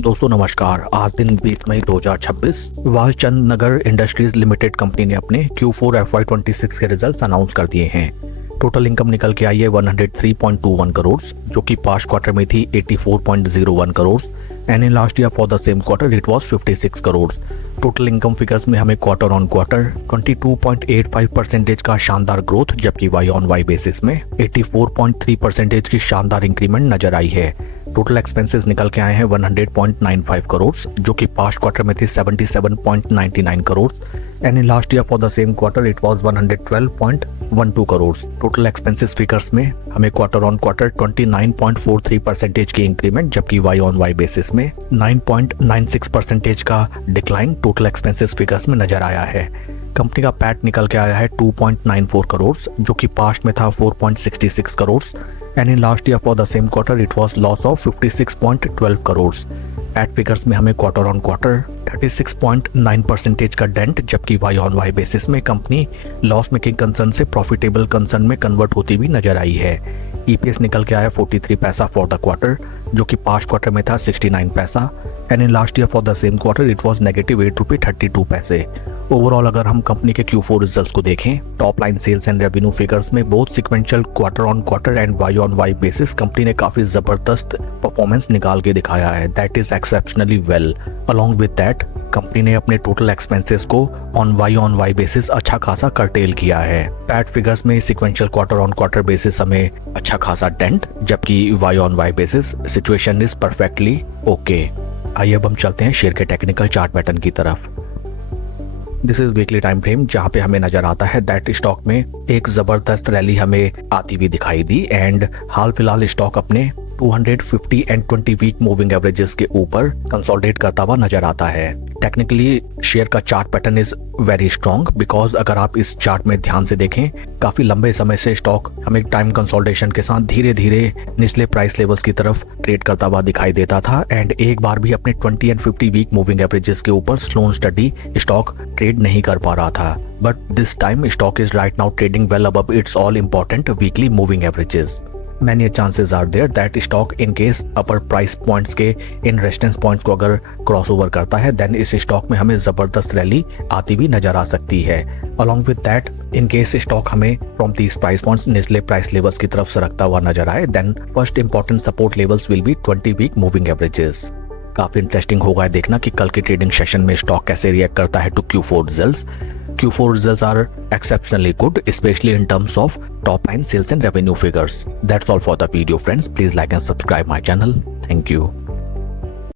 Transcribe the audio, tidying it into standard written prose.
दोस्तों नमस्कार। आज दिन 20 मई 2026 वालचंद नगर इंडस्ट्रीज लिमिटेड कंपनी ने अपने Q4 FY26 के रिजल्ट्स अनाउंस कर दिए हैं। टोटल इनकम निकल के आई है 103.21 करोड़, जो कि पास्ट क्वार्टर में थी 84.01 crore and in last year for the same quarter it was 56 crore. Total income figures में हमें क्वार्टर ऑन क्वार्टर 22.85% का शानदार ग्रोथ, जबकि वाई ऑन वाई बेसिस में 84.3% की शानदार इंक्रीमेंट नजर आई है। टोटल एक्सपेंसेस निकल के आए हैं 100.95 करोड़, जो कि पास्ट क्वार्टर में थे 77.99 crore and in last year for the same quarter it was 112.12 crore. Total expenses figures में हमें क्वार्टर ऑन क्वार्टर 29.43% की इंक्रीमेंट, जबकि वाई ऑन वाई बेसिस में 9.96% का डिक्लाइन टोटल एक्सपेंसेस फिगर्स में नजर आया है। कंपनी का पैट निकल के आया है 2.94 करोड़, जो कि पास्ट में था 4.66 crore and in last year for the same quarter it was loss of 56.12 crore. PAT figures में हमें क्वार्टर ऑन क्वार्टर 36.9% का डेंट, जबकि वाई ऑन वाई बेसिस में कंपनी लॉस मेकिंग कंसर्न से प्रॉफिटेबल कंसर्न में कन्वर्ट होती भी नजर आई है। ईपीएस निकल के आया 43 पैसा फॉर द क्वार्टर, जो कि पास्ट क्वार्टर में था 69 पैसा and in last year for the same quarter it was -8.32 overall अगर हम कंपनी के Q4 रिजल्ट्स को देखें, top line sales and revenue figures में both sequential quarter on quarter and Y on Y basis company ने काफी जबरदस्त performance निकाल के दिखाया है। That is exceptionally well. Along with that company ने अपने टोटल एक्सपेंसेस को ऑन वाई बेसिस अच्छा खासा कर्टेल किया है। पैट फिगर्स में sequential quarter on quarter basis हमें अच्छा खासा डेंट, जबकि Y on Y basis situation is perfectly okay. आइए अब हम चलते हैं शेयर के टेक्निकल चार्ट पैटर्न की तरफ। This is weekly time frame, जहां पे हमें नजर आता है दैट स्टॉक में एक जबरदस्त रैली हमें आती हुई दिखाई दी एंड हाल फिलहाल स्टॉक अपने 250 एंड 20 वीक मूविंग एवरेजेस के ऊपर कंसोलिडेट करता हुआ नजर आता है। टेक्निकली शेयर का chart pattern is very strong because अगर आप इस चार्ट में ध्यान से देखें, काफी लंबे समय से स्टॉक हमें टाइम कंसोलिडेशन के साथ धीरे धीरे निचले प्राइस लेवल्स की तरफ ट्रेड करता हुआ दिखाई देता था एंड एक बार भी अपने 20 एंड 50 वीक मूविंग एवरेजेस के ऊपर slow and study stock trade नहीं कर पा रहा था। But this time stock is right now trading well above it's all important weekly moving averages. Many chances are there that stock in case upper price points के in resistance points को अगर cross over करता है then इस stock में हमें जबरदस्त rally आती भी नजर आ सकती है। Along with that, in case stock हमें फ्रॉम these प्राइस पॉइंट्स निचले प्राइस लेवल्स की तरफ सरकता हुआ नजर आए then first important support levels will be 20 week moving averages. काफी इंटरेस्टिंग होगा देखना कि कल के ट्रेडिंग सेशन में स्टॉक कैसे रिएक्ट करता है to Q4 results. Q4 results are exceptionally good, especially in terms of top line sales and revenue figures. That's all for the video, friends. Please like and subscribe my channel. Thank you.